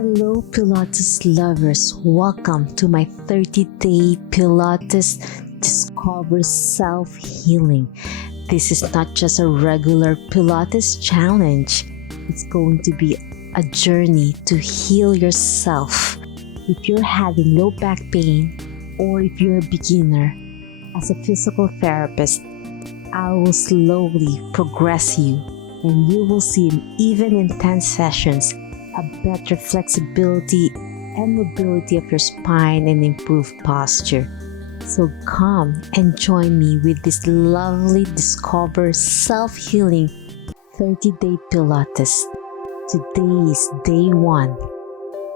Hello, Pilates lovers. Welcome to my 30-day Pilates Discover Self-Healing. This is not just a regular Pilates challenge. It's going to be a journey to heal yourself. If you're having low back pain or if you're a beginner, as a physical therapist, I will slowly progress you and you will see even in 10 sessions a better flexibility and mobility of your spine and improved posture. So come and join me with this lovely Discover Self-Healing 30-day Pilates. Today is day 1,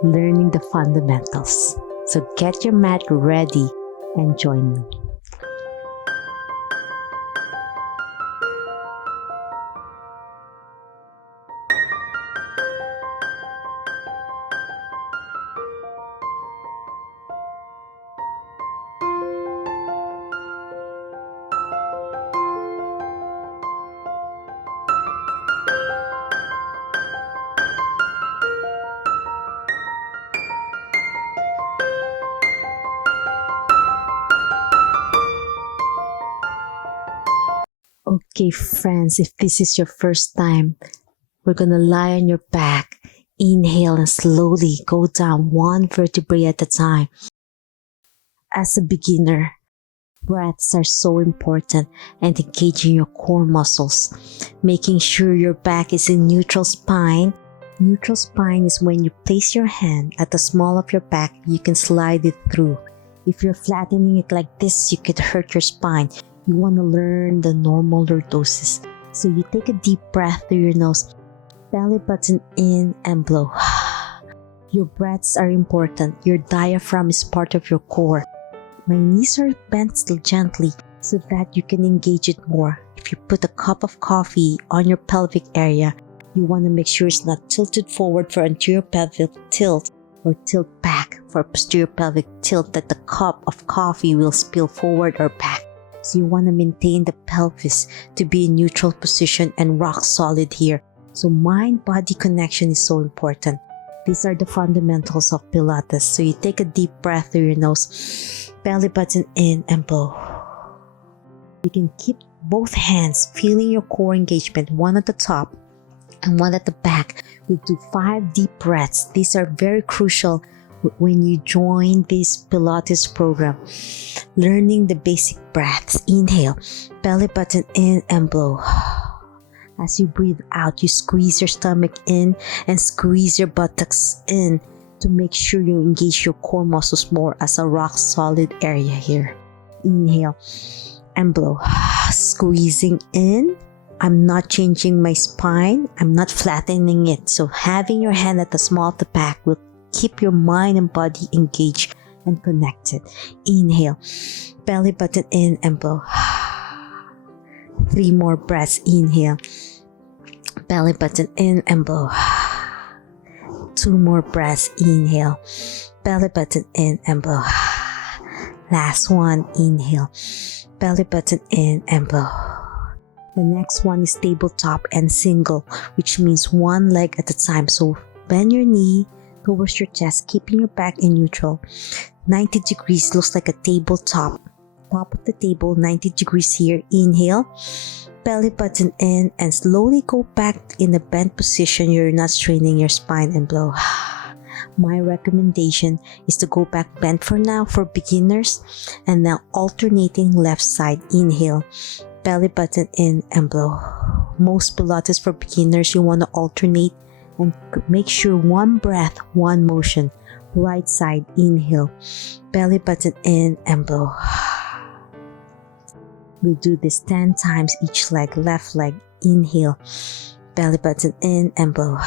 learning the fundamentals. So get your mat ready and join me. Okay, friends, if this is your first time, we're gonna lie on your back. Inhale and slowly go down one vertebrae at a time. As a beginner, breaths are so important and engaging your core muscles, making sure your back is in neutral spine. Neutral spine is when you place your hand at the small of your back, you can slide it through. If you're flattening it like this, you could hurt your spine. You want to learn the normal lordosis. So you take a deep breath through your nose, belly button in and blow. Your breaths are important. Your diaphragm is part of your core. My knees are bent still gently so that you can engage it more. If you put a cup of coffee on your pelvic area, you want to make sure it's not tilted forward for anterior pelvic tilt or tilt back for posterior pelvic tilt that the cup of coffee will spill forward or back. So you want to maintain the pelvis to be in neutral position and rock solid here. So mind-body connection is so important. These are the fundamentals of Pilates. So you take a deep breath through your nose, belly button in and blow. You can keep both hands feeling your core engagement, one at the top and one at the back. We'll do 5 deep breaths. These are very crucial when you join this Pilates program. Learning the basic breaths. Inhale, belly button in and blow. As you breathe out, you squeeze your stomach in and squeeze your buttocks in to make sure you engage your core muscles more as a rock solid area here. Inhale and blow. Squeezing in. I'm not changing my spine. I'm not flattening it. So having your hand at the small of the back will keep your mind and body engaged and connected. Inhale, belly button in and blow. 3 more breaths. Inhale, belly button in and blow. 2 more breaths. Inhale, belly button in and blow. Last one. Inhale, belly button in and blow. The next one is tabletop and single, which means one leg at a time. So bend your knee towards your chest, keeping your back in neutral. 90 degrees looks like a tabletop. Top of the table, 90 degrees here. Inhale, belly button in and slowly go back in the bent position. You're not straining your spine and blow. My recommendation is to go back bent for now for beginners and now alternating left side. Inhale, belly button in and blow. Most Pilates for beginners, you want to alternate and make sure one breath, one motion. Right side, inhale, belly button in and blow. We'll do this 10 times each leg. Left leg, inhale, belly button in and blow.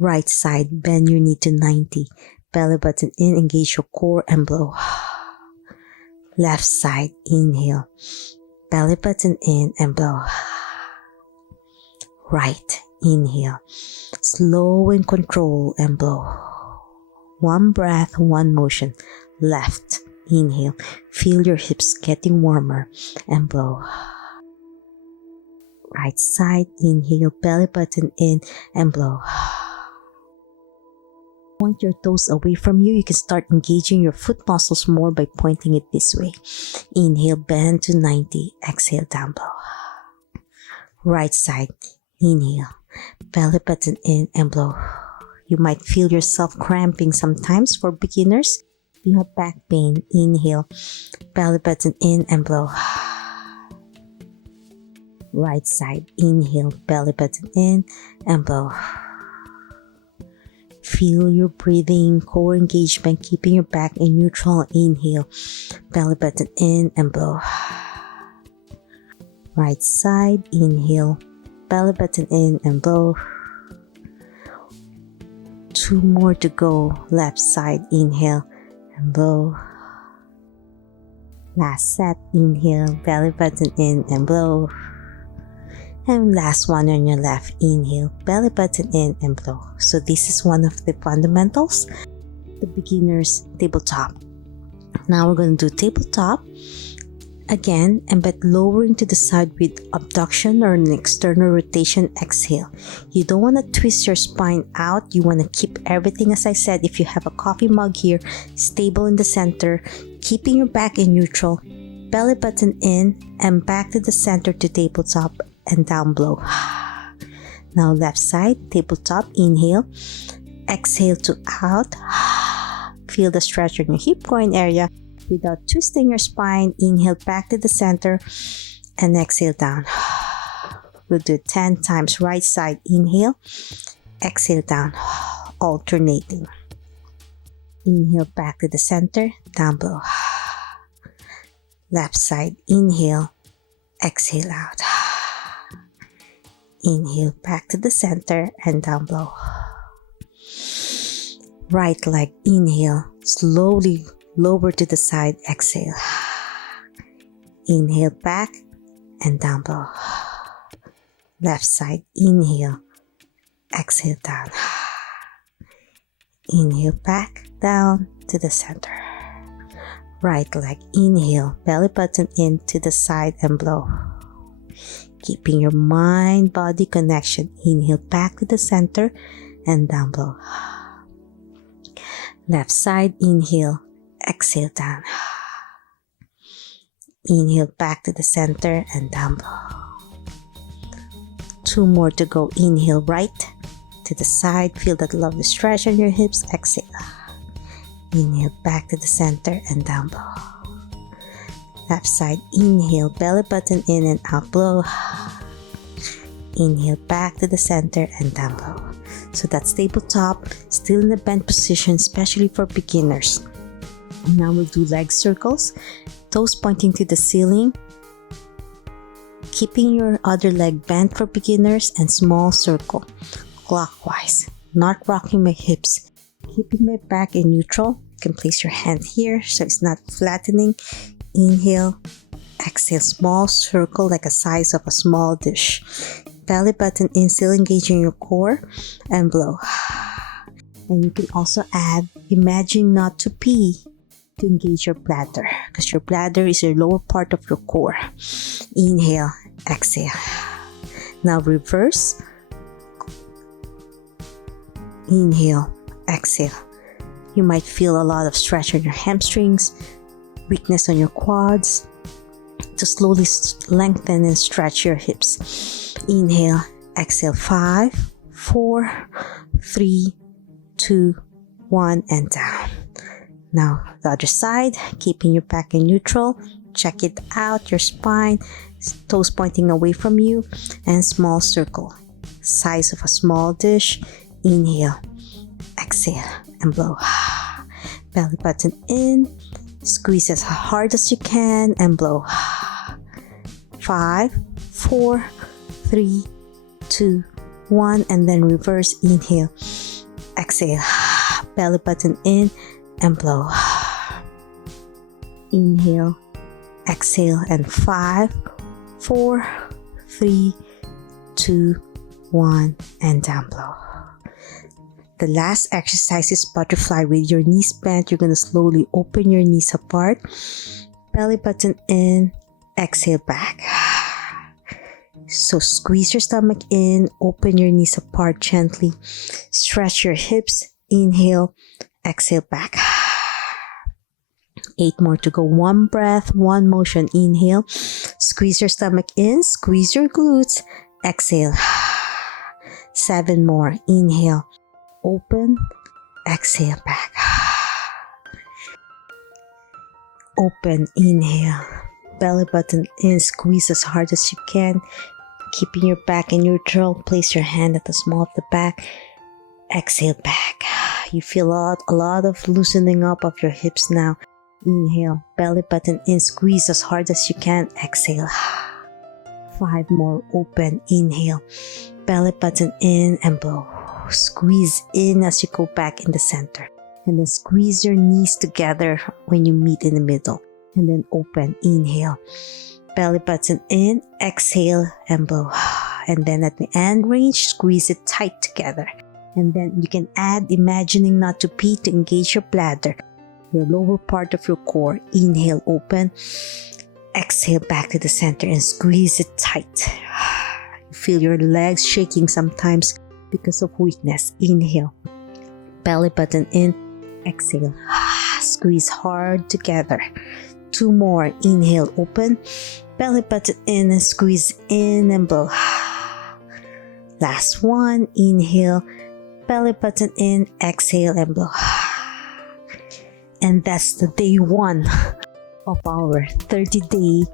Right side, bend your knee to 90, belly button in, engage your core and blow. Left side, inhale, belly button in and blow. Right, inhale, slow and control and blow. One breath, one motion. Left, inhale, feel your hips getting warmer and blow. Right side, inhale, belly button in and blow. point your toes away from you, you can start engaging your foot muscles more by pointing it this way. Inhale, bend to 90. Exhale, down low. Right side, inhale, belly button in and blow. You might feel yourself cramping sometimes. For beginners, if you have back pain, inhale, belly button in and blow. Right side, inhale, belly button in and blow. Feel your breathing, core engagement, keeping your back in neutral. Inhale, belly button in and blow. Right side, inhale, belly button in and blow. 2 more to go. Left side, inhale and blow. Last set, inhale, belly button in and blow. And last one on your left, inhale, belly button in and blow. So this is one of the fundamentals, the beginner's tabletop. Now we're going to do tabletop again, but lowering to the side with abduction or an external rotation. Exhale. You don't want to twist your spine out. You want to keep everything, as I said, if you have a coffee mug here, stable in the center, keeping your back in neutral, belly button in and back to the center to tabletop and down blow. Now left side, tabletop, inhale, exhale to out. Feel the stretch on your hip groin area. Without twisting your spine, inhale back to the center and exhale down. We'll do it 10 times. Right side, inhale, exhale down, alternating. Inhale back to the center, down blow. Left side, inhale, exhale out. Inhale back to the center and down blow. Right leg, inhale, slowly lower to the side, exhale. Inhale back and down blow. Left side, inhale, exhale down. Inhale back, down to the center. Right leg, inhale, belly button in to the side and blow. Keeping your mind-body connection. Inhale back to the center and down blow. Left side, inhale, exhale down. Inhale back to the center and down blow. 2 more to go. Inhale right to the side. Feel that lovely stretch on your hips. Exhale. Inhale back to the center and down blow. Left side, inhale, belly button in and out blow. Inhale back to the center and down blow. So that's tabletop, still in the bent position, especially for beginners. Now we'll do leg circles, toes pointing to the ceiling, keeping your other leg bent for beginners, and small circle, clockwise, not rocking my hips, keeping my back in neutral. You can place your hand here so it's not flattening. Inhale, exhale, small circle like a size of a small dish. Belly button in, still engaging your core, and blow. And you can also add, imagine not to pee, to engage your bladder, because your bladder is your lower part of your core. Inhale, exhale. Now reverse. Inhale, exhale. You might feel a lot of stretch on your hamstrings, weakness on your quads. To slowly lengthen and stretch your hips. Inhale, exhale. 5, 4, 3, 2, 1, and down. Now the other side, keeping your back in neutral. Check it out, your spine, toes pointing away from you, and small circle, size of a small dish. Inhale, exhale, and blow. Belly button in, squeeze as hard as you can, and blow. 5, 4, 3, 2, 1, and then reverse. Inhale, exhale, belly button in and blow. Inhale, exhale, and 5, 4, 3, 2, 1, and down blow. The last exercise is butterfly with your knees bent. You're going to slowly open your knees apart, belly button in, exhale back. So squeeze your stomach in, open your knees apart gently, stretch your hips, Inhale, exhale back. 8 more to go. 1 breath, 1 motion. Inhale, squeeze your stomach in, squeeze your glutes. Exhale. 7 more. Inhale, open, exhale back. Open, inhale. Belly button in, squeeze as hard as you can. Keeping your back in neutral. Place your hand at the small of the back. Exhale back. You feel a lot of loosening up of your hips now. Inhale, belly button in, squeeze as hard as you can. Exhale. 5 more. Open, inhale, belly button in and blow. Squeeze in as you go back in the center. And then squeeze your knees together when you meet in the middle. And then open, inhale, belly button in, exhale and blow. And then at the end range, squeeze it tight together. And then you can add imagining not to pee to engage your bladder, your lower part of your core. Inhale, open, exhale back to the center and squeeze it tight. You feel your legs shaking sometimes because of weakness. Inhale, belly button in, exhale, squeeze hard together. 2 more. Inhale, open, belly button in and squeeze in and blow. Last one. Inhale, belly button in, exhale and blow. And that's the day 1 of our 30-day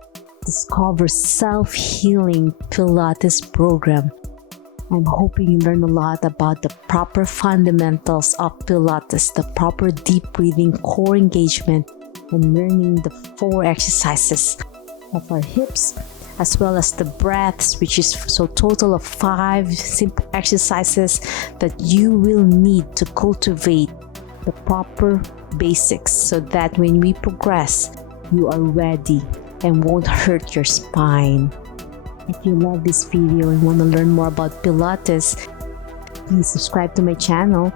Discover Self-Healing Pilates program. I'm hoping you learn a lot about the proper fundamentals of Pilates, the proper deep breathing, core engagement, and learning the 4 exercises of our hips, as well as the breaths, which is so total of 5 simple exercises that you will need to cultivate the proper basics so that when we progress, you are ready and won't hurt your spine. If you love this video and want to learn more about Pilates, please subscribe to my channel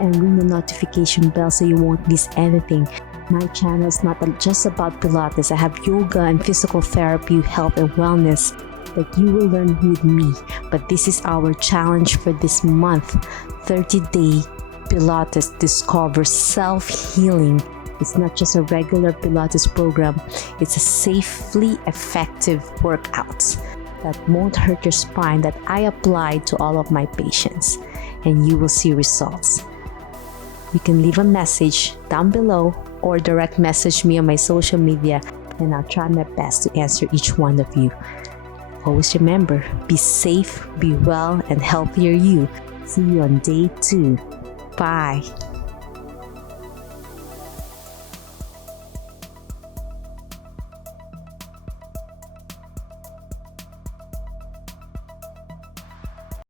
and ring the notification bell so you won't miss anything. My channel is not just about Pilates. I have yoga and physical therapy, health and wellness that you will learn with me. But this is our challenge for this month, 30-day Pilates Discover Self-Healing. It's not just a regular Pilates program. It's a safely effective workout that won't hurt your spine that I apply to all of my patients, and you will see results. You can leave a message down below or direct message me on my social media, and I'll try my best to answer each one of you. Always remember, be safe, be well, and healthier you. See you on day 2. Bye.